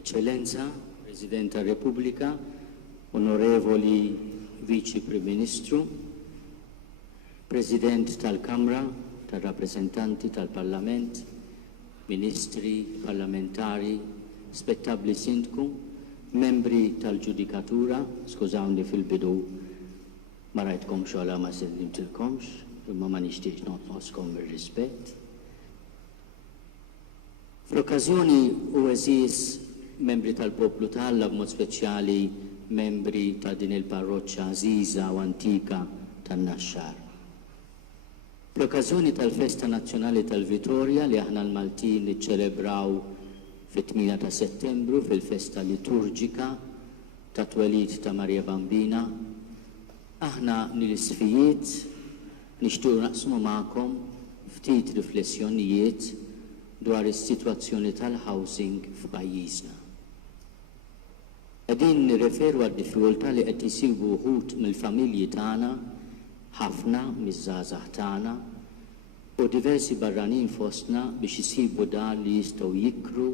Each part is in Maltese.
Eccellenza, Presidente della Repubblica, onorevoli Vice Prim Ministru, President tal-Kamra, tal-Rappresentanti tal-Parlament, Ministri parlamentari, spettabli Sindku, membri tal-Ġudikatura, skużawni fil-bidu ma rajtkomx għala ma sellimtilkomx, imma ma nixtiex notqoskom bir-rispett. Fl-okkażjoni u eżis membri tal-poplu Talla b'mod speċjali membri ta' din il-parroċċa għażiża u antika tan-Naxxar. Fl-okkażjoni tal-Festa Nazzjonali tal-Vitorja li aħna l-Maltin niċċelebraw fit-8 ta' Settembru fil-festa liturġika ta' twelid ta' Marja Bambina, aħna nil-isfijiet nixtiequ naqsmu magħkom ftit riflessjonijiet dwar is-sitwazzjoni tal-housing f'pajjiżna. Qegħdin nirreferu għad-diffikultà li qed isibu wħud mill-familji tagħna, ħafna miż-żgħażagħ tagħna u diversi barranin fostna biex isibu dar li jistgħu jikru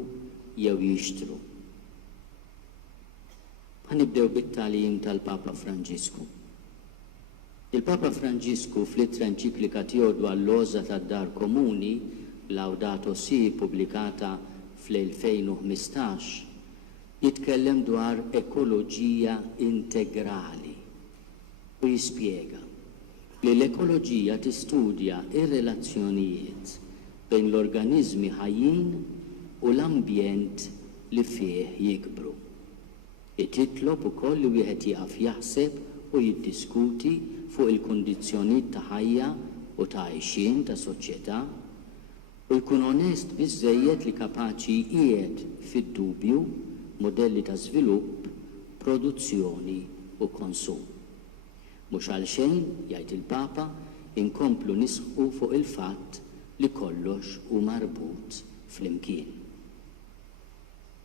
jew jixtru. Ħanibdew bit-tagħlim tal-Papa Franġisku. Il-Papa Franġisku fl-ittra enċiklika tiegħu dwar l-għoża tad-dar komuni Laudato Si pubblikata fl-2015 jitkellem dwar ekoloġija integrali u jispjega li l-ekoloġija tistudja ir-relazzjonijiet bejn l-organizmi ħajjin u l-ambjent li fih jikbru. Titlob ukoll li wieħed jaqaf jaħseb u jiddiskuti fuq il-kundizzjonijiet ta' ħajja u ta' għajxien ta' soċjetà u jkun onest biżżejjed li kapaċi qiegħed fid-dubju modelli ta' żvilupp, produzzjoni u konsum. Mhux għalxejn, jgħid il-Papa, inkomplu nisħu fuq il-fatt li kollox hu marbut flimkien.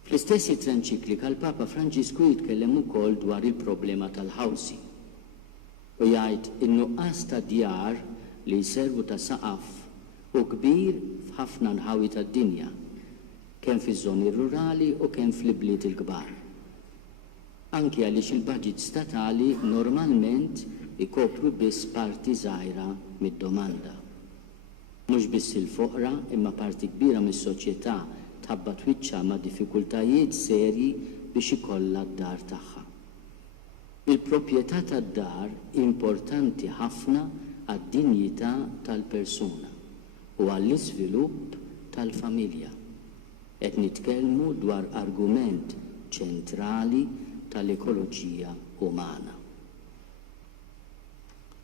Fl-istess ittra enċiklika l-Papa Franġisku jitkellem ukoll dwar il-problema tal-housing u jgħid in-nuqqas ta' djar li jservu ta' saqaf u kbir f'ħafna nħawi tad-dinja, kemm fiż-żoni rurali u kemm fl-ibliet il-kbar. Anki għaliex il-budget statali normalment ikopru biss parti żgħira mid-domanda. Mhux biss il-foqra imma parti kbira mis-soċjetà tħabba twiċċa ma' diffikultajiet serji biex ikollha d-dar tagħha. Il-proprjetà tad-dar importanti ħafna għad-dinjità tal-persuna u għall-iżvilupp tal-familja. Qed nitkellmu dwar argument ċentrali tal-ekoloġija umana.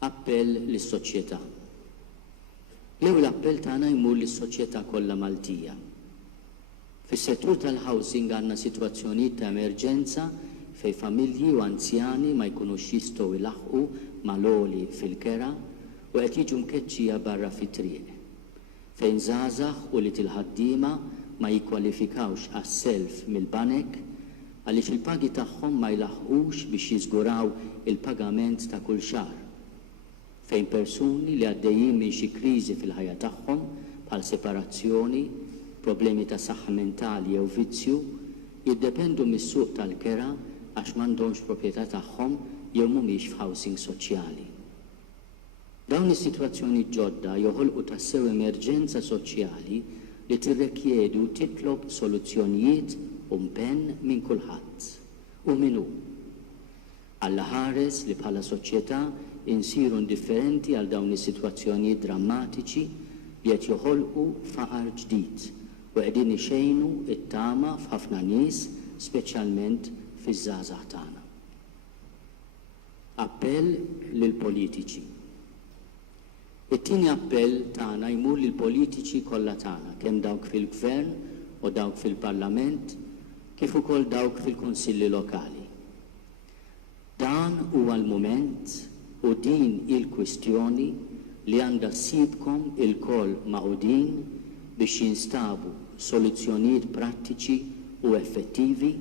Appell lis-soċjetà. L-ewwel appell tagħna jmur lis-soċjetà kollha Maltija. Fis-settur tal-housing għandna sitwazzjonijiet ta' emerġenza fejn familji u anzjani ma jkunux jistgħu ilaħqu mal-għoli fil-kera u qed jiġu mkeċċija barra fit-triq. Fejn żgħażagħ u li til-ħaddiema ma jikkwalifikawx għas-self mill-banek għaliex il-pagi tagħhom ma jlaħqux biex jiżguraw il-pagament ta' kull xahar. Fejn persuni li għaddejjin minn xi kriżi fil-ħajja tagħhom bħal separazzjoni, problemi ta' saħħa mentali jew vizzju jiddependu mis-suq tal-kera għax m'għandhomx proprjetà tagħhom jew mhumiex f'housing soċjali. Dawn is-sitwazzjoni ġodda joħolqu tassew emerġenza soċjali li tirrikjedu titlob soluzzjonijiet u mpenn minn kulħadd. U min hu? Alla ħares li bħala soċjetà insiru indifferenti għal dawn is-sitwazzjonijiet drammatiċi li qed joħolqu faqar ġdid u qegħdin ixejnu t-tama f'ħafna nies, speċjalment fiż-żgħażagħ tagħna. Appell lill-politiċi. It-tieni appell tagħna jmur lill politiċi kollha tagħna, kemm dawk fil-Gvern u dawk fil-Parlament, kif ukoll dawk fil-Kunsilli Lokali. Dan huwa l-mument u din il-kwistjoni li għandha ssibkom il-koll maqudin biex jinstabu soluzzjonijiet prattiċi u effettivi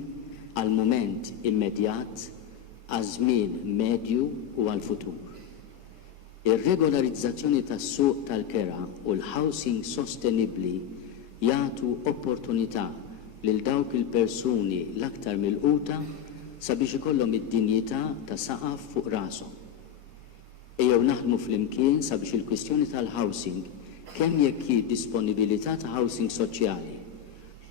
għal mument immedjat, għaż-żmien medju u għall-futur. Ir-regolarizzazzjoni tas-suq tal-kera u l-housing sostenibbli jagħtu opportunità lil dawk il-persuni l-aktar milquta sabiex ikollhom id-dinjità ta' saqaf fuq rashom. Ejjew naħdmu flimkien sabiex il-kwistjoni tal-housing kemm jekk hi disponibilità ta' housing soċjali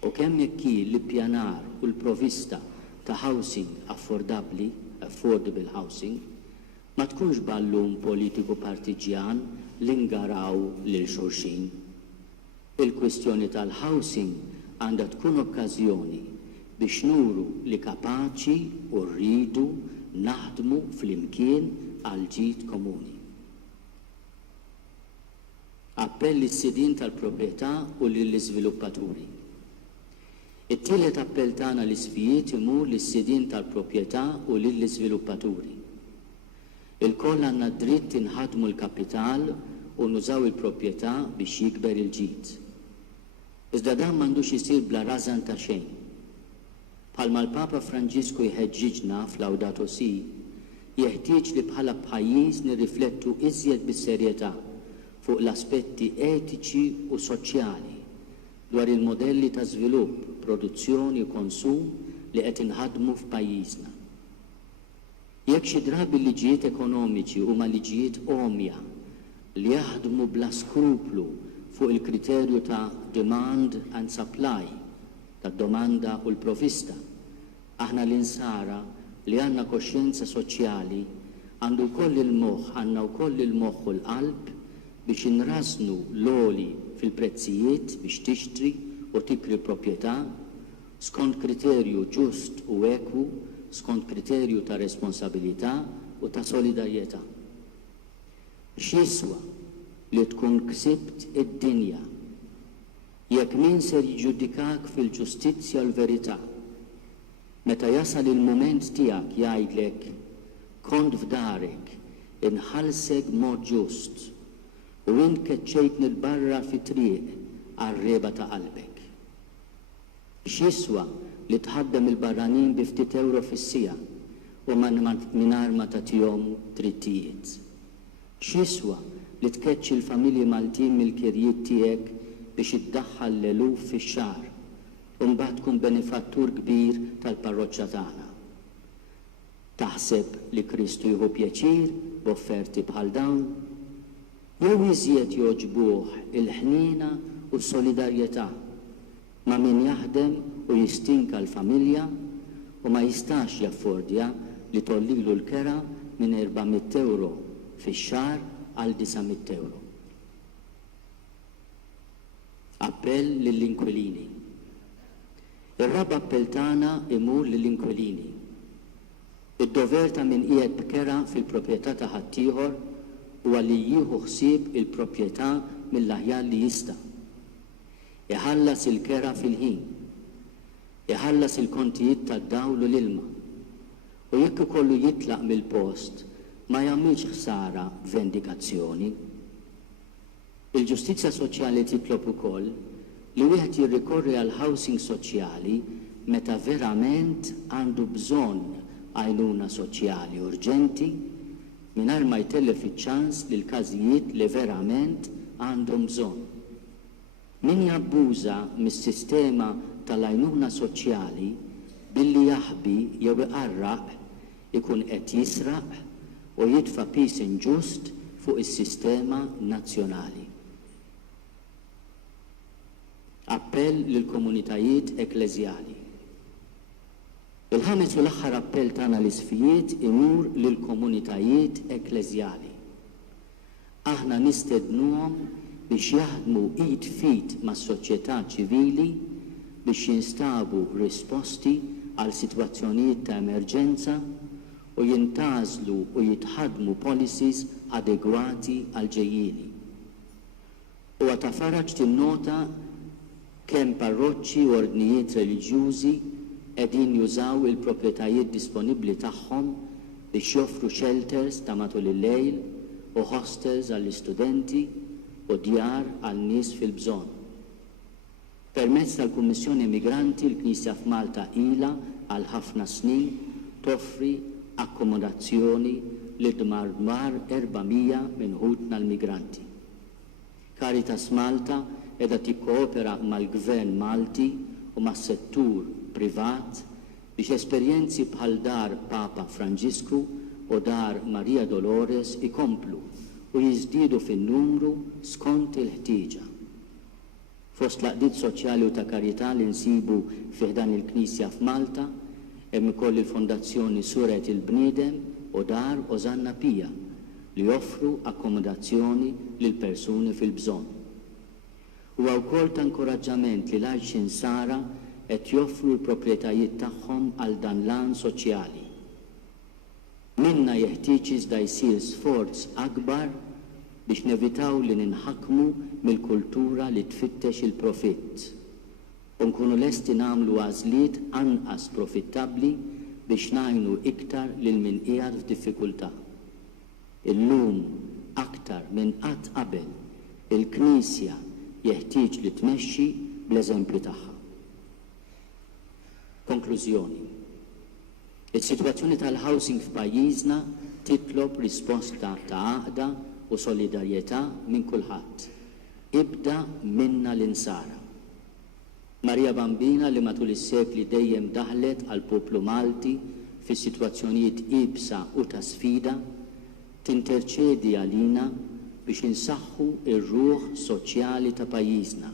u kemm jekk hi l-ippjanar u l-provista ta' housing affordable housing, ma tkunx ballun politiku partiġjan li ngaraw lil xulxin. Il-kwistjoni tal-housing għandha tkun okkażjoni biex nuru li kapaċi u rridu naħdmu flimkien għal ġid komuni. Appell lis-sidin tal-proprjetà u lill-iżviluppaturi. It-tielet appell tagħna l-isfijiet imur lis-sidin tal-proprjetà u lill-iżviluppaturi. Il-koll għandna dritt inħadmu l-kapital u nużaw il-proprjetà biex jikber il-ġid. Iżda dan m'għandux isir bla rażan ta' xejn. Bħalma l-Papa Franġisku jħeġġiġna fl-Laudato Si, jeħtieġ li bħala pajjiż nirriflettu iżjed bis-serjetà fuq l-aspetti etiċi u soċjali dwar il-modelli ta' żvilupp, produzzjoni u konsum li qed inħadmu f'pajjiżna. Jekk xi drabi liġijiet ekonomiċi huma liġijiet omja li jaħdmu bla skruplu fuq il-kriterju ta' demand and supply, ta' domanda u l-provista, aħna l-insara li għandna koxjenza soċjali għandna wkoll il-moħħ u l-qalb biex inrasnu l-oli fil-prezzijiet biex tixtri u tikri proprjetà skont kriterju ġust u ekwu, skont kriterju ta' responsabilità u ta' solidarjetà. X'jiswa li tkun ksibt id-dinja jekk min ser jiġġudikak fil-ġustizzja u l-verità meta jasal il-mument tiegħek jgħidlek kont f'darek inħallsek mod ġust u int keċċejtni l-barra fi triq għar-reba ta' qalbek. X'jiswa li tħaddem il-barranin bi ftit euro fis-sija u mingħajr ma tagħtihom drittijiet. X'jiswa li tkeċċi l-familji Maltin mill-kirjiet tiegħek biex iddaħħal l-eluf fix-xahar u mbagħad tkun benifattur kbir tal-parroċċja tagħna. Taħseb li Kristu jieħu pjaċir b'offerti bħal dawn? Jew iżjed jogħġbuh il-ħniena u s-solidarjetà ma' min jaħdem u jistinka l-familja u ma jistax jaffordja li tollilu l-kera minn 400 euro fix-xahar għal 900 euro. Appell lill-inkwilini. Ir-raba' appell tagħna imur lill-inkwilini. Id-dover ta' min qiegħed b'kera fil-proprjetà ta' ħaddieħor huwa li jieħu ħsieb il-proprjetà mill-aħjar li jista'. Iħallas il-kera fil-ħin. Iħallas il-kontijiet tad-dawl u l-ilma. U jekk ikollu jitlaq mill-post ma jagħmilx ħsara vendikazzjoni. Il-ġustizzja soċjali titlob ukoll li wieħed jirrikorri għal housing soċjali meta verament għandu bżonn għajnuna soċjali urġenti mingħajr ma jtellef iċ-ċans lil każijiet li verament għandhom bżonn. Min jabbuża mis-sistema tal-għajnuna soċjali billi jaħbi jew iqarraq ikun qed jisraq u jitfa' pis inġust fuq is-sistema nazzjonali. Appell lill-komunitajiet ekleżjali. Il-ħames u l-aħħar appell tagħna l-isfijiet imur lill-komunitajiet ekleżjali. Aħna nistednuhom biex jaħdmu id fit mas-soċjetà ċivili biex jinstabu risposti għal sitwazzjonijiet ta' emerġenza u jintażlu u jitħadmu policies adegwati għal ġejjieni. Huwa ta' faraġ tinnota kemm parroċċi u ordnijiet reliġjużi qegħdin jużaw il-proprjetajiet disponibbli tagħhom biex joffru shelters ta' matul il-lejl u hostels għall-istudenti u djar għal nies fil-bżonn. Permezz tal-Kummissjoni Immigranti l-Knisja f'Malta ilha għal ħafna snin toffri akkomodazzjoni li dmar 400 minn ħudna l-migranti. Caritas Malta qiegħda tikkoopera mal-Gvern Malti u u mas-settur privat biex esperjenzi bħal dar Papa Franġisku u dar Maria Dolores ikomplu u jiżdiedu fin-numru skont il-ħtieġa. Fost laqdiet soċjali u ta' karità li nsibu fih dan il-Knisja f'Malta, hemm ukoll il-Fondazzjoni Suret il-Bniedem u dar Ożanna Pija li joffru akkomodazzjoni lil persuni fil-bżonn. Huwa wkoll ta' inkoraġġament li l-għajxin Sara qed joffru l-proprjetajiet tagħhom għal dan l-għan soċjali. Minna jeħtieġ iżda jsir sforz akbar biex nevitaw li ninħakmu mill-kultura li tfittex il-profitt u nkunu lesti nagħmlu għażliet anqas profittabbli biex ngħinu iktar lil min qiegħed f'diffikultà. Illum aktar minn qatt qabel il-Knisja jeħtieġ li tmexxi bl-eżempju tagħha. Konklużjoni. Is-sitwazzjoni tal-housing f'pajjiżna titlob risposta ta' għaqda u solidarjetà minn kulħadd. Ibda minna l-insara. Marija Bambina li matul is-sekli dejjem daħlet għal poplu Malti fis sitwazzjonijiet ibsa u ta' sfida tinterċedi għalina biex insaħħu ir-ruħ soċjali ta' pajjiżna.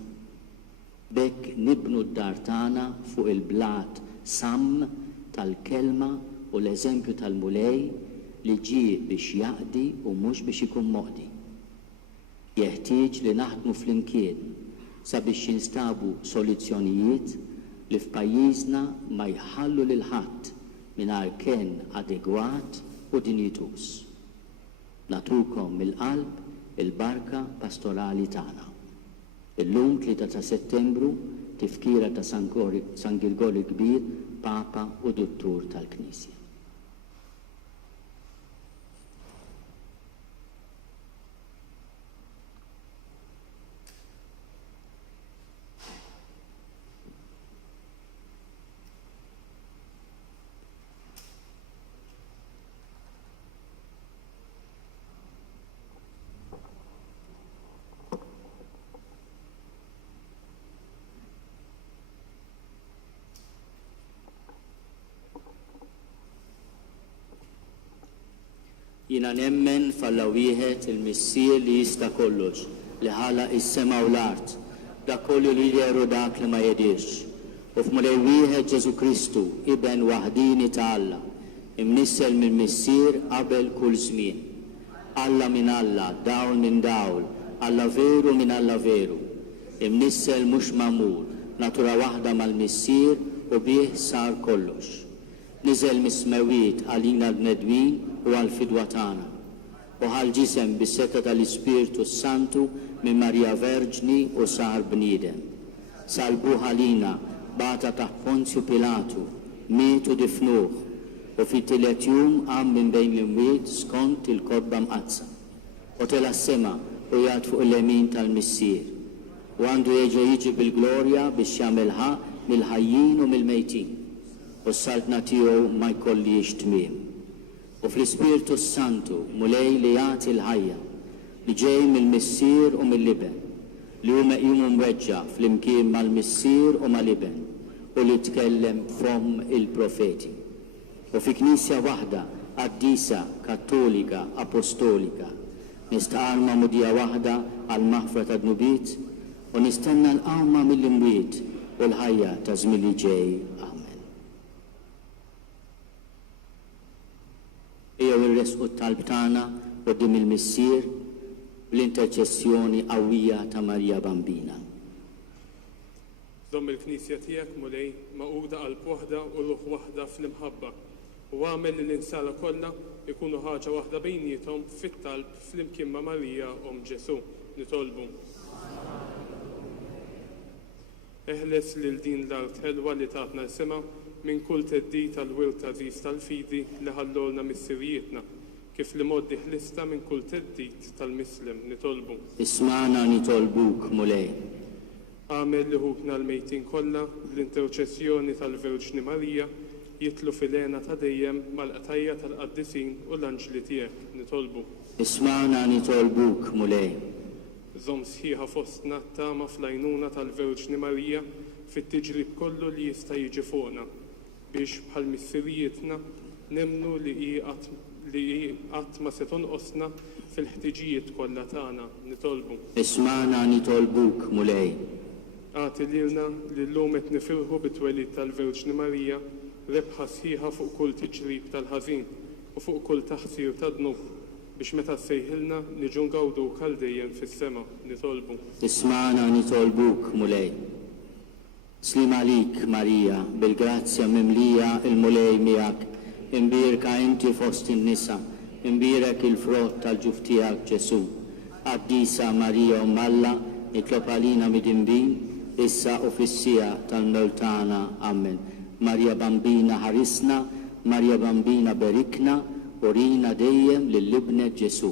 Bekk nibnu d-dar tagħna fuq il-blat samm tal-kelma u l-eżempju tal-mulej li ġie biex jaqdi u mhux biex ikun moqdi. Jeħtieġ li naħdmu flimkien sabiex jinstabu soluzzjonijiet li f'pajjiżna ma jħallu lil ħadd mingħajr kien adegwat u dinjitus. Natukom mill-qalb il-barka pastorali tagħna. Illum 3 ta' Settembru tifkira ta' San Girgoli Kbir, Papa u Duttur tal-Knisja. Jina nemmen falla wieħed il-missier li jista' kollox, li ħala is-sema u l-art, dak kollu li jeru dak li ma jedirx. U f'mulej wieħed Ġesu Kristu, iben waħdini ta' Alla, imnissel minn missier qabel kull żmien. Alla minn Alla, dawl minn dawl, Alla veru minn Alla veru. Imnissel mhux mamur, natura waħda mal-missier u bih sar kollox. Niżel mis-smewiet għalina l-bnedmin u għal-fidwa tagħna. U ħal-ġisem bis-seta tal-Ispirtu Santu minn Marija Verġni u sar bniedem. Salbu ħalina bata taħt Ponzju Pilatu, mietu difnuh u fit-tielet jum qam minn bejn l-imwiet skont il-kodba mqazza. U tela s-sema u jgħad fuq il-lemin tal-missier. U għandu jiġi bil-glorja biex jagħmel ħaq mill-ħajjin u mill-mejtin. U s-saltna tiegħu ma jkollix tmiem. U fl-Ispirtu Santu mulej li jagħti l-ħajja li ġej mill-missier u mill-liben li hu meqjum mweġġa flimkien mal-missier u mal-liben u li tkellem f'hom il-profeti. U fi Knisja waħda qaddisa Kattolika Apostolika nistaqarma mudija waħda għal maħfra ta' dnubiet u nistenna l-qawma mill-imwiet u l-ħajja ta' żmien li ġej. Jew ir-resqu t-talb tagħna quddiem il-missier bl-interċessjoni qawwija ta' Marija Bambina. Żomm il-Knisja tiegħek mulej maquda qalb waħda u ruħ waħda fl-imħabba u għamel li l-insara kollha ikunu ħaġa waħda bejniethom fit-talb flimkien ma' Marija Ġesu. Nitolbu. Eħles lil din l-art ħelwa li tatna l-sema minn kull teddid tal-wirt aziz tal-fidi li ħallolna missirijietna, kif li moddi ħlista minn kull teddid tal-mislem. Nitolbu. Ismana nitolbuk mulej. Għamel li ħutna l-mejtin kollha l-interċessjoni tal-Verġni Marija jitlu fil-għena ta' dejjem mal-qtajja tal-qaddisin u l-anġli tiegħek. Nitolbu. Ismana nitolbuk mulej. Żomm sħiħa fostna tama fl-għajnuna tal-Verġni Marija fit-tiġrib kollu li jista' jiġi fuqna biex bħal missirijietna nemnu li hi qatt ma se tonqosna fil-ħtiġijiet kollha tagħna nitolbu. اسمعنا نطلبوك مولاي. Għati lilna li llum qed nifirħu bit-twelid tal-Verġni Marija rebħa sħiħa fuq kull tiġrib tal-ħażin u fuq kull taħsir ta' dnub biex meta sejħilna niġu ngawdu għal dejjem fis-sema nitolbu. اسمعنا نطلبوك مولاي. سليم عليك ماريا بالجرازيا مملية المولاي مياك imbirka inti fost in-nisa imbirek il-frott tal-ġuftijak Ġesu. Qaddisa Marija Alla nitlob għalina mid-inbin issa u fis-sija tal-mewtana. Amen. Marja Bambina ħarisna, Marja Bambina berikna, urina dejjem lill-ibnet Ġesu.